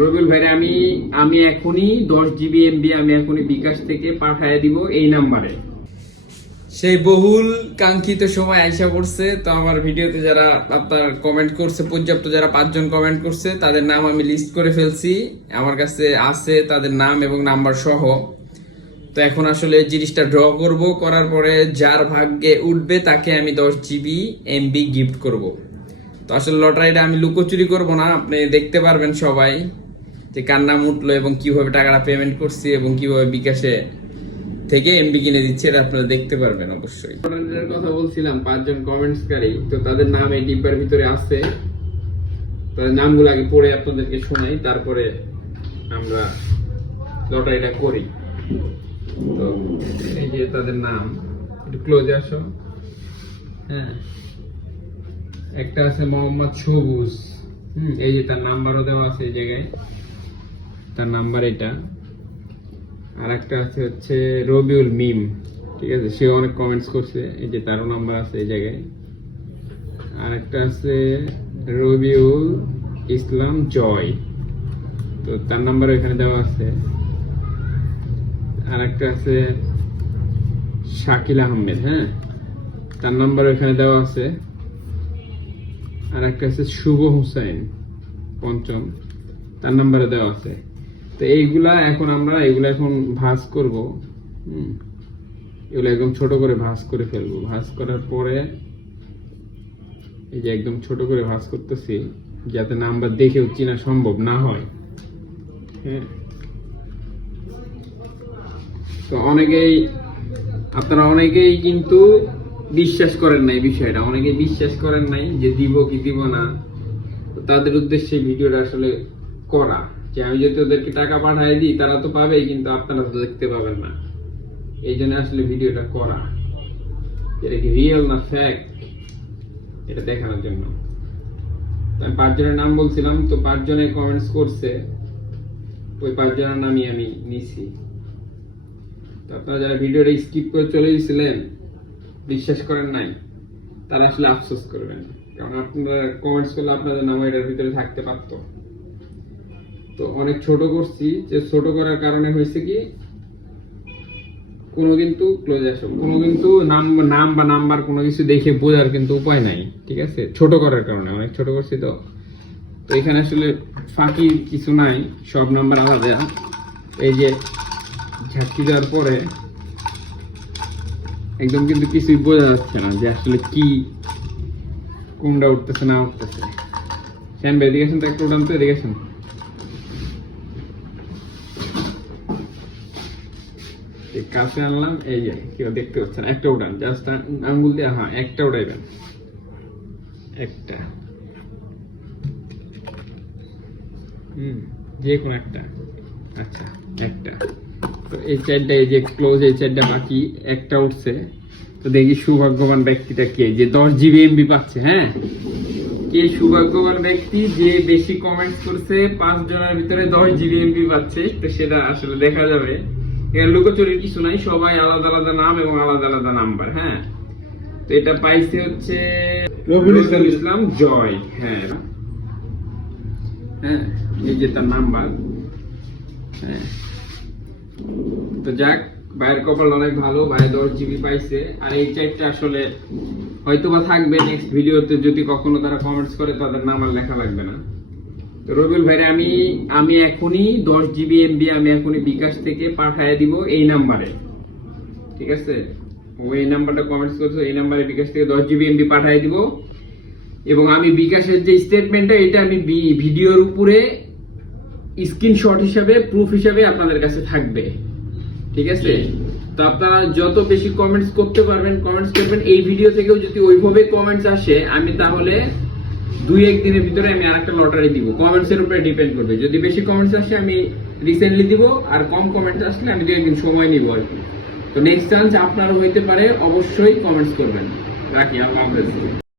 রবিউল ভাই আমি আমি এখনই দশ জিবি এমবি আমি এখনই বিকাশ থেকে পাঠায় দিব এই নাম্বারে। সেই বহুল কাঙ্ক্ষিত সময় আইসা পড়ছে, তো আমার ভিডিওতে যারা আপনার কমেন্ট করছে, পর্যাপ্ত যারা পাঁচজন কমেন্ট করছে, তাদের নাম আমি লিস্ট করে ফেলছি। আমার কাছে আছে তাদের নাম এবং নাম্বার সহ। তো এখন আসলে জিনিসটা ড্র করব, করার পরে যার ভাগ্যে উঠবে তাকে আমি দশ জিবি এমবি গিফট করব। তো আসলে লটারিটা আমি লুকোচুরি করব না, আপনি দেখতে পারবেন সবাই। যে কার নাম উঠল এবং কীভাবে টাকাটা পেমেন্ট করছি এবং কীভাবে বিকাশে থেকে এমবি কিনে দিচ্ছে, এটা আপনারা দেখতে পারবেন অবশ্যই। কথা বলছিলাম, পাঁচজন কমেন্টসকারী তো তাদের নাম এই ডিব্বার ভিতরে আছে। তাদের নামগুলো আগে পড়ে আপনাদেরকে শোনাই, তারপরে আমরা লটারিটা করি। তো এই যে তাদের নাম, একটু ক্লোজে আসো। হ্যাঁ একটা আছে মোহাম্মদ সবুজ। হুম, এই যে তার নাম্বারও দেওয়া আছে এই জায়গায়। তার নাম্বার এটা। আর একটা আছে হচ্ছে রবিউল মিম, ঠিক আছে? সেও অনেক কমেন্টস করছে, এই যে তারও নাম্বার আছে এই জায়গায়। আর একটা আছে রবিউল ইসলাম জয়, তো তার নাম্বার এখানে দেওয়া আছে। আর একটা আছে শাকিল আহমেদ হ্যাঁ? তার নাম্বার এখানে দেওয়া আছে। আর একটা আছে শুভ হুসাইন, পঞ্চম, তার নাম্বারে দেওয়া আছে। তো এইগুলা এখন আমরা এগুলা এখন ভাঁজ করব, হুম? এগুলো একদম ছোট করে ভাঁজ করে ফেলব। ভাঁজ করার পরে এই যে একদম ছোট করে ভাঁজ করতেছি, যাতে নাম্বার দেখেও চেনা সম্ভব না হয়। হ্যাঁ? তো অনেকেই, আপনারা অনেকেই কিন্তু বিশ্বাস করেন নাই বিষয়টা। অনেকেই বিশ্বাস করেন নাই যে দিব কি দিব না। তাদের উদ্দেশ্যে ভিডিওটা আসলে করা। যে আমি যদি ওদেরকে টাকা পাঠাই দিই, তারা তো পাবেই, কিন্তু আপনারা তো দেখতে পাবেন না। এই জন্য আসলে ভিডিওটা করা। এটা কি রিয়েল না ফ্যাক্ট এটা দেখানোর জন্য। আমি পাঁচজনের নাম বলছিলাম, তো পাঁচজনে কমেন্টস করছে। ওই পাঁচজনের নামই আমি নিছি। তো আপনারা যারা ভিডিওটা স্কিপ করে চলে গেছিলেন, বিশ্বাস করেন নাই, তারা আসলে আফসোস করবেন। কারণ আপনারা কমেন্টস করলে আপনাদের নাম এটার ভিতরে থাকতে পারতো। তো অনেক ছোট করছি যে ছোট করার কারণে হয়েছে কি কোনো কিন্তু ক্লোজ আসো কোনো কিন্তু নাম নাম বা নাম্বার কোনো কিছু দেখে বোঝার কিন্তু উপায় নাই ঠিক আছে? ছোট করার কারণে অনেক ছোট করছি তো। তো এখানে আসলে ফাঁকি কিছু নাই সব নাম্বার আলাদা। এই যে ঝাঁকি দেওয়ার পরে একদম কিন্তু কিছুই বোঝা যাচ্ছে না যে আসলে কি কোনটা উঠতেছে না উঠতেছে। শ্যাম এদিকে আসেন তো একটা উঠান তো এদিকে আসেন। কাছে আনলাম, এই যে, কেউ দেখতে পাচ্ছেন একটা উঠান জাস্ট আঙ্গুল দিয়ে হ্যাঁ একটা উঠাইবেন একটা। হুম, যে কোনো একটা। আচ্ছা একটা। তো এই চারটা, এই যে ক্লোজ এই চারটা বাকি, একটা উঠছে। তো দেখি সৌভাগ্যবান ব্যক্তিটা কে? যে দশ জিবি এমবি পাচ্ছে হ্যাঁ? কে সৌভাগ্যবান ব্যক্তি যে বেশি কমেন্ট করছে, পাঁচ জনের ভিতরে দশ জিবি এমবি পাচ্ছে, তো সেটা আসলে দেখা যাবে। এর লুকোচুরির কিছু নাই সবাই আলাদা আলাদা নাম এবং আলাদা আলাদা নাম্বার হ্যাঁ? তো এটা পাইছে হচ্ছে রবিউল ইসলাম। জয় হ্যাঁ। হ্যাঁ এই যে তার নাম্বার হ্যাঁ। তো যাক ভাইয়ের কপাল অনেক ভালো ভাই দশ জিবি পাইছে। আর এই চারটা আসলে হয়তো বা থাকবে নেক্সট ভিডিওতে যদি কখনো তারা কমেন্টস করে তাদের নাম আর লেখা লাগবে না। রবিউল ভাই আমি আমি এখনই দশ জিবি এমবি আমি এখনই বিকাশ থেকে পাঠায় দিব এই নাম্বারে। ঠিক আছে? ও এই নাম্বারটা কমেন্টস করছ, এই নাম্বারে বিকাশ থেকে দশ জিবি এমবি পাঠিয়ে দিব। এবং আমি বিকাশের যে স্টেটমেন্টটা এটা আমি ভিডিওর উপরে স্ক্রিনশট হিসাবে প্রুফ হিসাবে আপনাদের কাছে থাকবে। ঠিক আছে? তো আপনারা যত বেশি কমেন্টস করতে পারবেন কমেন্টস করবেন, এই ভিডিও থেকেও যদি ওইভাবে কমেন্টস আসে, আমি তাহলে দুই এক দিনের ভিতরে আমি আরেকটা লটারি দিব। কমেন্টস এর উপরে ডিপেন্ড করবে। যদি বেশি কমেন্টস আসে, আমি রিসেন্টলি দিব, আর কম কমেন্টস আসলে আমি দু একদিন সময় নিব আর কি। তো নেক্সট চান্স আপনারও হইতে পারে, অবশ্যই কমেন্টস করবেন। রাখি, আল্লাহ হাফেজ।